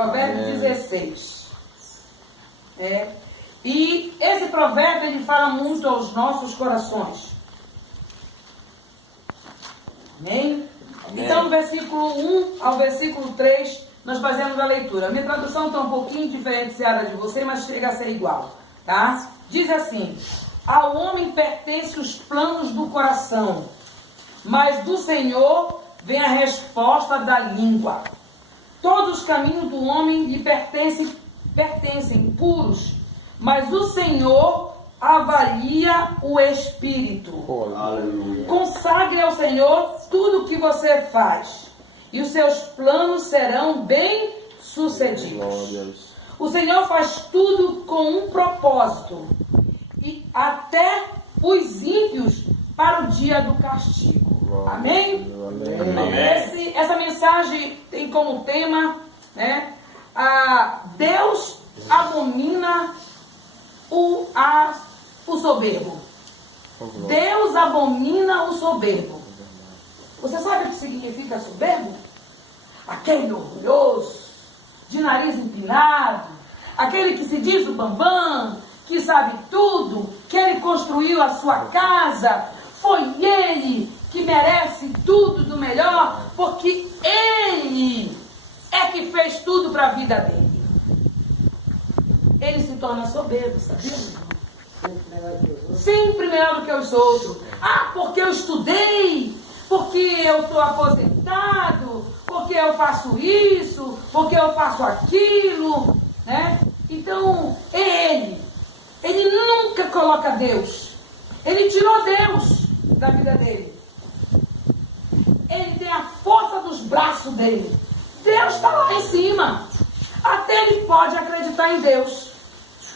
Provérbio 16. E esse provérbio, ele fala muito aos nossos corações. Amém? Então, do versículo 1 ao versículo 3, nós fazemos a leitura. Minha tradução está um pouquinho diferenciada de você, mas chega a ser igual, tá? Diz assim: ao homem pertence os planos do coração, mas do Senhor vem a resposta da língua. Todos os caminhos do homem lhe pertencem puros, mas o Senhor avalia o espírito. Aleluia. Consagre ao Senhor tudo o que você faz, e os seus planos serão bem sucedidos. O Senhor faz tudo com um propósito, e até os ímpios para o dia do castigo. Amém? Amém. Essa mensagem tem como tema, né, Deus abomina o soberbo. Deus abomina o soberbo. Você sabe o que significa soberbo? Aquele orgulhoso, de nariz empinado, aquele que se diz o bambam, que sabe tudo, que ele construiu a sua casa, foi ele que merece tudo do melhor, porque ele é que fez tudo para a vida dele. Ele se torna soberbo, sabia? Sempre melhor do que os outros. Porque eu estudei, porque eu estou aposentado, porque eu faço isso, porque eu faço aquilo, né? Então, ele nunca coloca Deus. Ele tirou Deus da vida dele. Ele tem a força dos braços dele. Deus está lá em cima. Até ele pode acreditar em Deus,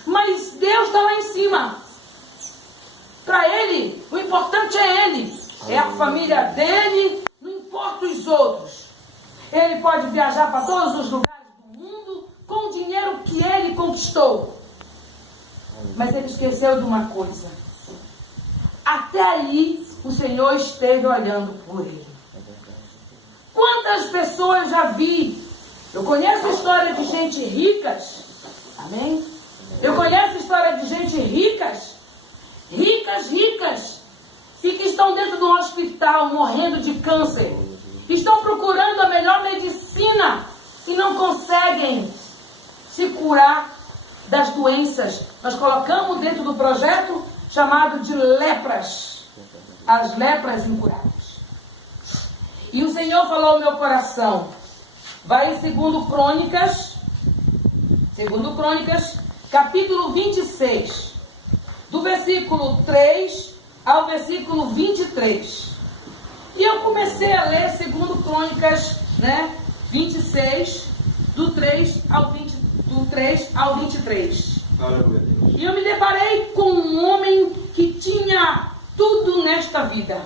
mas Deus está lá em cima. Para ele, o importante é ele. É a família dele, não importa os outros. Ele pode viajar para todos os lugares do mundo com o dinheiro que ele conquistou. Mas ele esqueceu de uma coisa. Até aí, o Senhor esteve olhando por ele. Quantas pessoas já vi? Eu conheço a história de gente ricas. Amém? Eu conheço a história de gente ricas. Ricas. E que estão dentro de um hospital morrendo de câncer. Estão procurando a melhor medicina e não conseguem se curar das doenças. Nós colocamos dentro do projeto chamado de lepras. As lepras incuráveis. E o Senhor falou ao meu coração. Vai em 2 Crônicas, capítulo 26. Do versículo 3 ao versículo 23. E eu comecei a ler 2 Crônicas, 26, do 3 ao 23. E eu me deparei com um homem que tinha tudo nesta vida.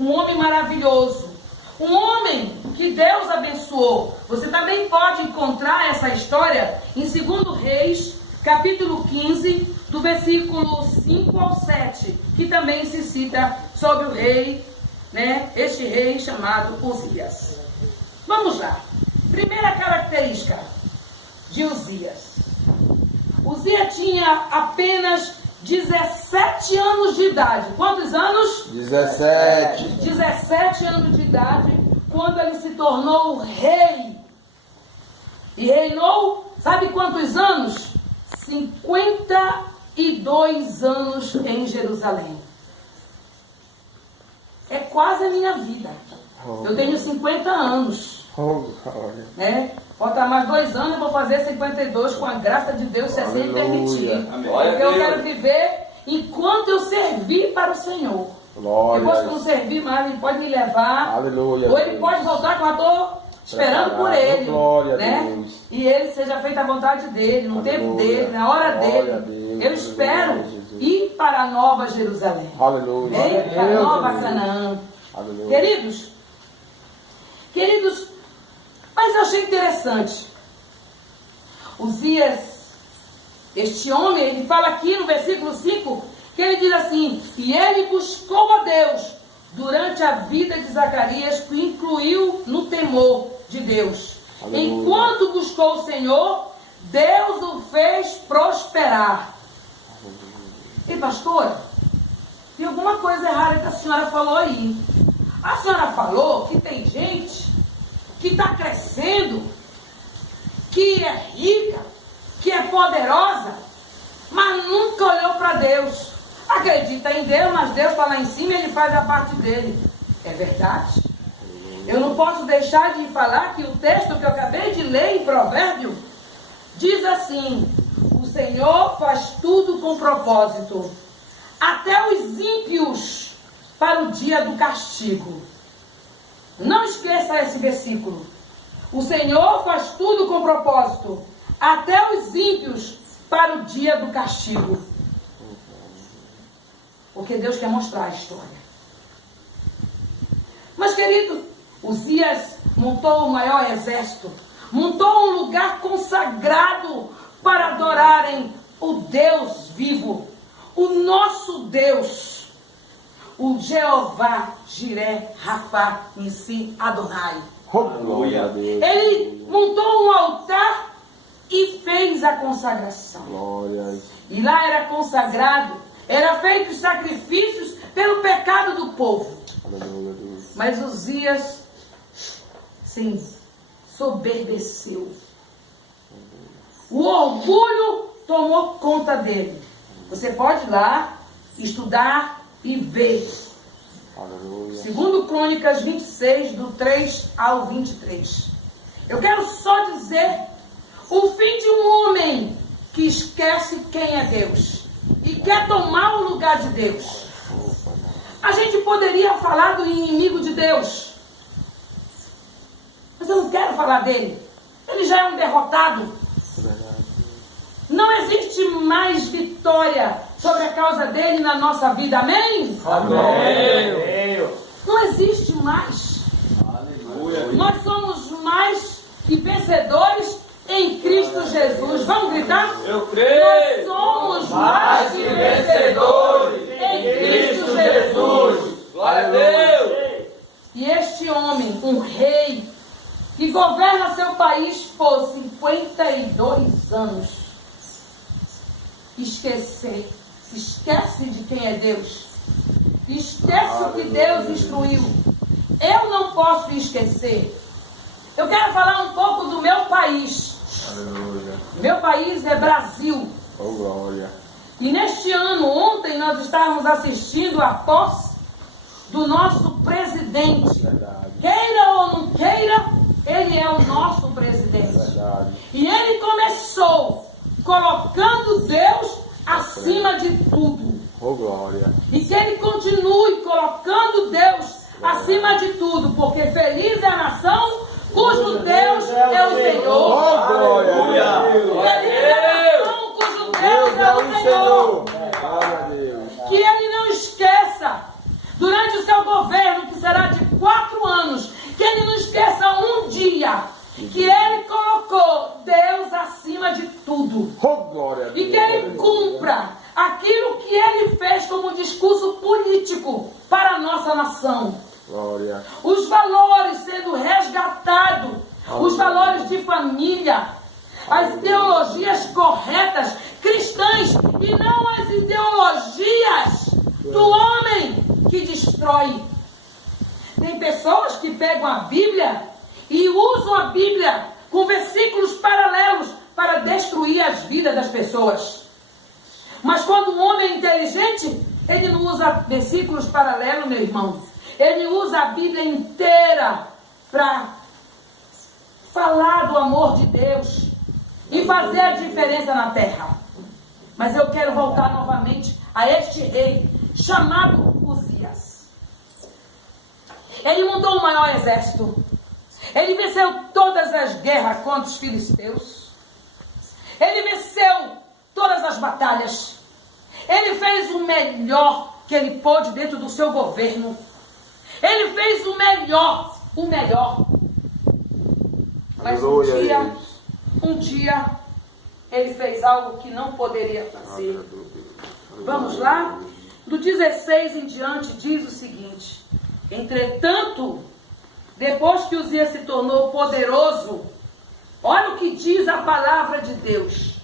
Um homem maravilhoso. Um homem que Deus abençoou. Você também pode encontrar essa história em 2 Reis, capítulo 15, do versículo 5 ao 7, que também se cita sobre o rei, este rei chamado Uzias. Vamos lá. Primeira característica de Uzias. Uzias tinha apenas 17 anos de idade. Quantos anos? 17. 17 anos de idade, quando ele se tornou rei. E reinou, sabe quantos anos? 52 anos em Jerusalém. É quase a minha vida. Eu tenho 50 anos. Falta mais 2 anos, eu vou fazer 52 com a graça de Deus, se assim permitir. Porque eu quero viver enquanto eu servir para o Senhor. Depois que eu não servir mais, ele pode me levar. Aleluia. Ou ele pode voltar quando eu estou esperando por ele. E ele seja feita a vontade dele, no tempo dele, na hora dele. Eu espero ir para a Nova Jerusalém. Aleluia. Para a Nova Canaã. Queridos, mas eu achei interessante. Uzias, este homem, ele fala aqui no versículo 5, que ele diz assim: e ele buscou a Deus durante a vida de Zacarias, que incluiu no temor de Deus. Aleluia. Enquanto buscou o Senhor, Deus o fez prosperar. E pastora, tem alguma coisa errada que a senhora falou aí. A senhora falou que tem gente que está crescendo, que é rica, que é poderosa, mas nunca olhou para Deus. Acredita em Deus, mas Deus está lá em cima e Ele faz a parte dele. É verdade? Eu não posso deixar de falar que o texto que eu acabei de ler em Provérbio diz assim: o Senhor faz tudo com propósito, até os ímpios para o dia do castigo. Não esqueça esse versículo. O Senhor faz tudo com propósito, até os ímpios para o dia do castigo. Porque Deus quer mostrar a história. Mas, querido, Uzias montou o maior exército, montou um lugar consagrado para adorarem o Deus vivo, o nosso Deus, o Jeová Jiré Rafa Nissi Adonai. Glória a Deus. Ele montou um altar e fez a consagração. Glória. E lá era consagrado, era feito os sacrifícios pelo pecado do povo. Aleluia, Deus. Mas Uzias se soberbeceu. O orgulho tomou conta dele. Você pode ir lá, estudar e ver. Aleluia. Segundo Crônicas 26, do 3 ao 23. Eu quero só dizer o fim de um homem que esquece quem é Deus e quer tomar o lugar de Deus. A gente poderia falar do inimigo de Deus, mas eu não quero falar dele. Ele já é um derrotado. Não existe mais vitória sobre a causa dele na nossa vida. Amém? Amém. Não existe mais. Aleluia. Nós somos mais que vencedores em Cristo Jesus. Vamos gritar? Eu creio. Nós somos Mais que vencedores em Cristo Jesus. Glória a Deus. E este homem, um rei, que governa seu país por 52 anos, esquece de quem é Deus, esquece o que Deus instruiu. Eu não posso esquecer. Eu quero falar um pouco do meu país. Aleluia. Meu país é Brasil. Oh, glória. E neste ano, ontem, nós estávamos assistindo a posse do nosso presidente. Verdade. Queira ou não queira, ele é o nosso presidente. Verdade. E ele começou colocando Deus acima de tudo. Oh, glória. E que ele continue colocando Deus acima de tudo, porque feliz é a nação cujo Deus é o Senhor. Oh, glória. Feliz é a nação cujo Deus é o Senhor. Glória a Deus. Que ele não esqueça, durante o seu governo, que será de 4 anos, que ele não esqueça um dia que ele colocou Deus acima de tudo. Oh, glória a Deus. E que ele cumpra aquilo que ele fez como discurso político para a nossa nação. Glória. Os valores sendo resgatados, os valores de família, as ideologias corretas, cristãs, e não as ideologias do homem que destrói. Tem pessoas que pegam a Bíblia e usam a Bíblia com versículos paralelos para destruir as vidas das pessoas. Mas quando um homem é inteligente, ele não usa versículos paralelos, meu irmão. Ele usa a Bíblia inteira para falar do amor de Deus e fazer a diferença na terra. Mas eu quero voltar novamente a este rei chamado Uzias. Ele montou o maior exército. Ele venceu todas as guerras contra os filisteus. Ele venceu todas as batalhas. Ele fez o melhor que ele pôde dentro do seu governo. Ele fez o melhor, o melhor. Mas um dia, ele fez algo que não poderia fazer. Vamos lá? Do 16 em diante diz o seguinte: entretanto, depois que Uzias se tornou poderoso Olha o que diz a palavra de Deus.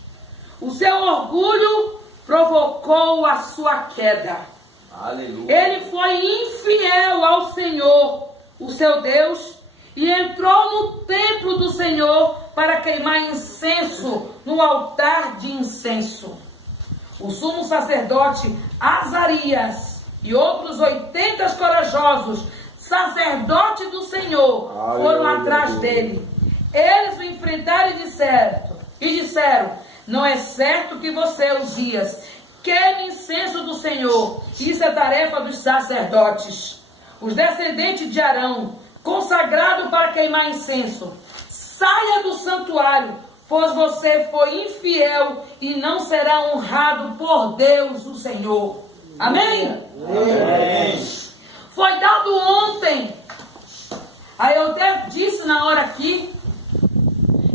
O seu orgulho provocou a sua queda. Aleluia. Ele foi infiel ao Senhor, o seu Deus, e entrou no templo do Senhor para queimar incenso no altar de incenso. O sumo sacerdote Azarias e outros 80 corajosos sacerdotes do Senhor foram atrás dele. Eles o enfrentaram e disseram: não é certo que você, Uzias, queime incenso do Senhor. Isso é tarefa dos sacerdotes, os descendentes de Arão, consagrado para queimar incenso. Saia do santuário, pois você foi infiel e não será honrado por Deus, o Senhor. Amém? Amém. Foi dado ontem. Aí eu até disse na hora aqui,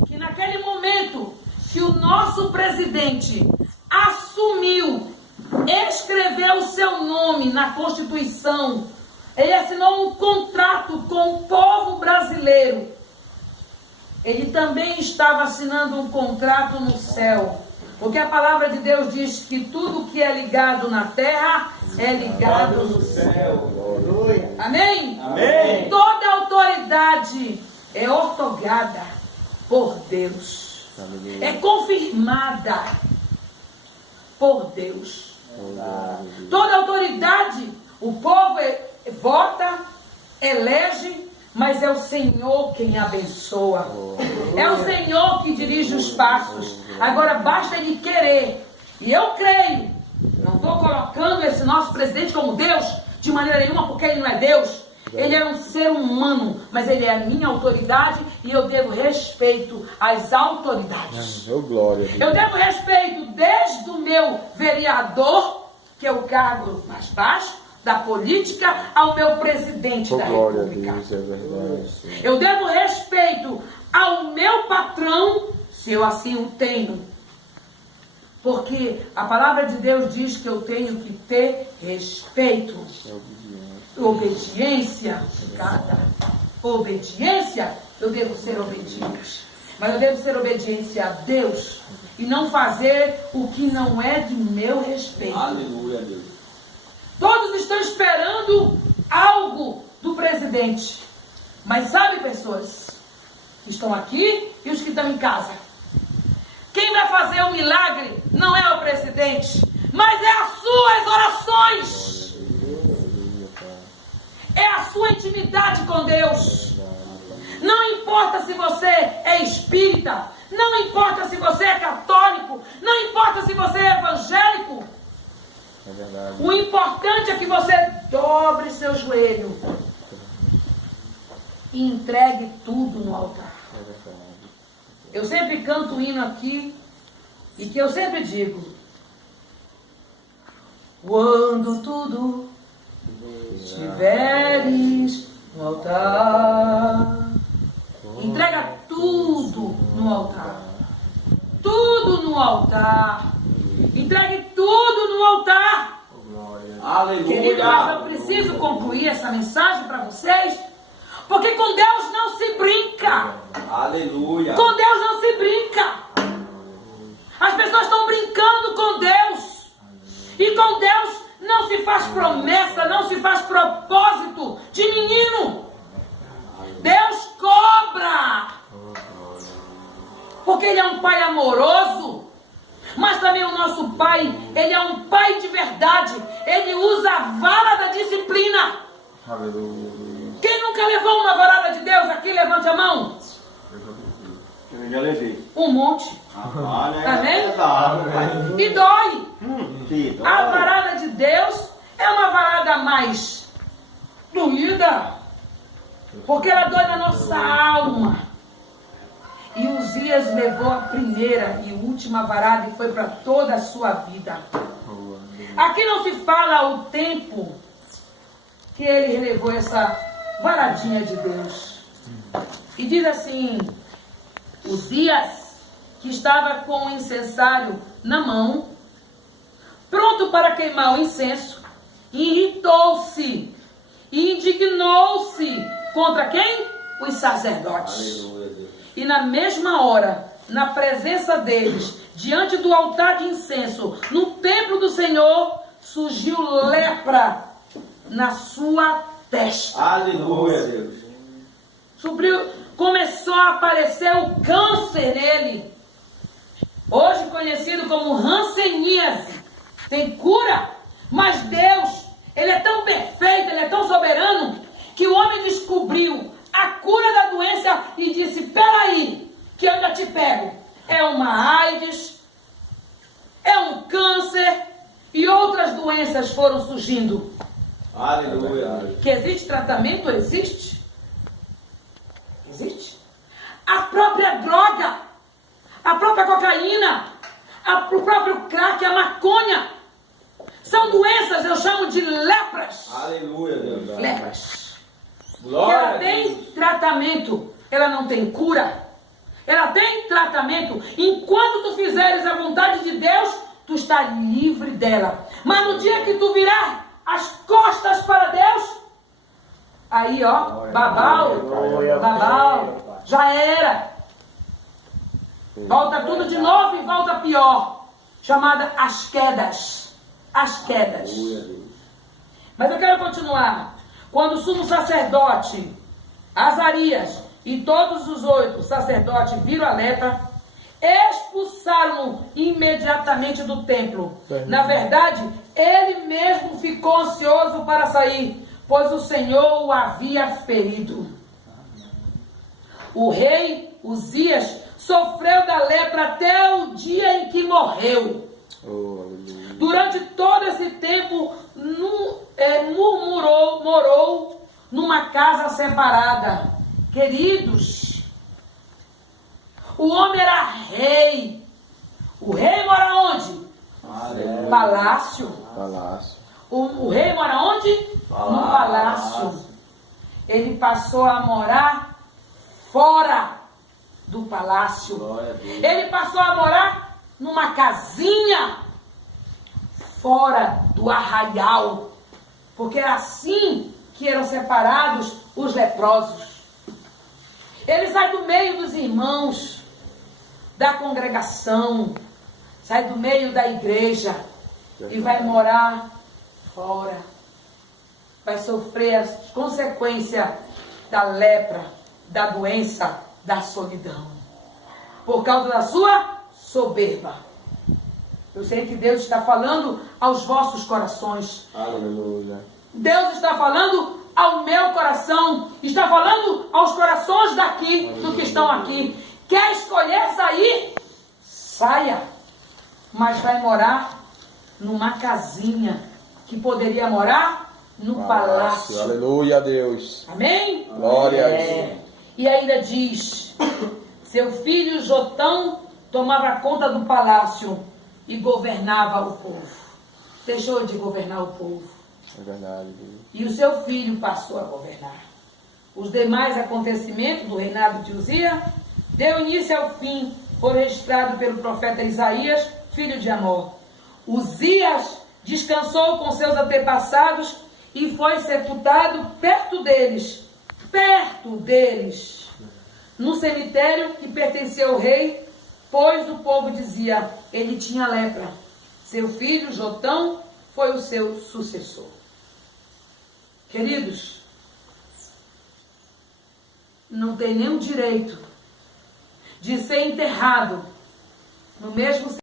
que naquele momento que o nosso presidente assumiu, escreveu o seu nome na Constituição, ele assinou um contrato com o povo brasileiro. Ele também estava assinando um contrato no céu. Porque a palavra de Deus diz que tudo que é ligado na terra é ligado no céu. Amém? Amém. Toda autoridade é ortogada por Deus. É confirmada por Deus. Toda autoridade, o povo vota, elege, mas é o Senhor quem abençoa. É o Senhor que dirige os passos. Agora basta ele querer. E eu creio. Não estou colocando esse nosso presidente como Deus de maneira nenhuma, porque ele não é Deus. Ele é um ser humano, mas ele é a minha autoridade e eu devo respeito às autoridades. Eu devo respeito desde o meu vereador, que é o cargo mais baixo da política, ao meu presidente da República. Eu devo respeito ao meu patrão, se eu assim o tenho. Porque a palavra de Deus diz que eu tenho que ter respeito. Obediência. Cada obediência, eu devo ser obediente. Mas eu devo ser obediente a Deus e não fazer o que não é de meu respeito. Aleluia, Deus. Todos estão esperando algo do presidente. Mas sabe, pessoas, estão aqui e os que estão em casa. Quem vai fazer o milagre não é o presidente, mas é as suas orações. É a sua intimidade com Deus. Não importa se você é espírita, não importa se você é católico, não importa se você é evangélico. É verdade. O importante é que você dobre seu joelho e entregue tudo no altar. É verdade. Eu sempre canto um hino aqui e que eu sempre digo: quando tudo estiveres no altar, entrega tudo no altar. Tudo no altar. Entregue tudo no altar. Aleluia. Querido, mas eu preciso concluir essa mensagem para vocês, porque com Deus não se brinca. Aleluia. Com Deus não se brinca. As pessoas estão brincando com Deus. E com Deus não se faz promessa, não se faz propósito de menino. Deus cobra. Porque Ele é um Pai amoroso. Mas também o nosso Pai, Ele é um Pai de verdade. Ele usa a vara da disciplina. Aleluia. Quem nunca levou uma varada de Deus aqui, levante a mão. Eu já levei. Um monte. Tá vendo? E dói. A varada de Deus é uma varada mais doída, porque ela dói na nossa alma. E Uzias levou a primeira e última varada e foi para toda a sua vida. Aqui não se fala o tempo que ele levou essa varadinha de Deus. E diz assim: Uzias, que estava com o incensário na mão, pronto para queimar o incenso, irritou-se e indignou-se contra quem? Os sacerdotes. Aleluia, Deus. E na mesma hora, na presença deles, diante do altar de incenso, no templo do Senhor, surgiu lepra na sua testa. Aleluia, Deus. Começou a aparecer o câncer nele. Hoje conhecido como hanseníase. Tem cura, mas Deus, Ele é tão perfeito, Ele é tão soberano, que o homem descobriu a cura da doença e disse: peraí, que eu já te pego. É uma AIDS, é um câncer e outras doenças foram surgindo. Aleluia. Que existe tratamento? Existe. Existe. A própria droga, a própria cocaína, o próprio crack, a maconha, são doenças, eu chamo de lepras. Aleluia, Deus. Lepras. Glória Ela a tem Deus. tratamento, ela não tem cura. Ela tem tratamento. Enquanto tu fizeres a vontade de Deus, tu está livre dela. Mas no dia que tu virar as costas para Deus, aí ó, babau, já era. Volta tudo de novo e volta pior. Chamada as quedas. As quedas. Mas eu quero continuar. Quando o sumo sacerdote Azarias e todos os 8 sacerdotes viram a lepra, expulsaram-o imediatamente do templo. Na verdade, ele mesmo ficou ansioso para sair, pois o Senhor o havia ferido. O rei Uzias sofreu da lepra até o dia em que morreu. Durante todo esse tempo, morou numa casa separada. Queridos, o homem era rei. O rei mora onde? Palácio. O rei mora onde? No palácio. Ele passou a morar fora do palácio. Ele passou a morar numa casinha fora do arraial, porque era assim que eram separados os leprosos. Ele sai do meio dos irmãos, da congregação, sai do meio da igreja e vai morar fora. Vai sofrer as consequências da lepra, da doença, da solidão, por causa da sua soberba. Eu sei que Deus está falando aos vossos corações. Aleluia. Deus está falando ao meu coração. Está falando aos corações daqui, do que estão aqui. Quer escolher sair? Saia. Mas vai morar numa casinha que poderia morar no palácio. Aleluia, Deus. Amém? Glória a Deus. E ainda diz: seu filho Jotão tomava conta do palácio e governava o povo. Deixou de governar o povo. É verdade. E o seu filho passou a governar. Os demais acontecimentos do reinado de Uzias deu início ao fim. Foram registrados pelo profeta Isaías, filho de Amós. Uzias descansou com seus antepassados e foi sepultado perto deles, no cemitério que pertencia ao rei, pois o povo dizia: ele tinha lepra. Seu filho Jotão foi o seu sucessor. Queridos, não tem nenhum direito de ser enterrado no mesmo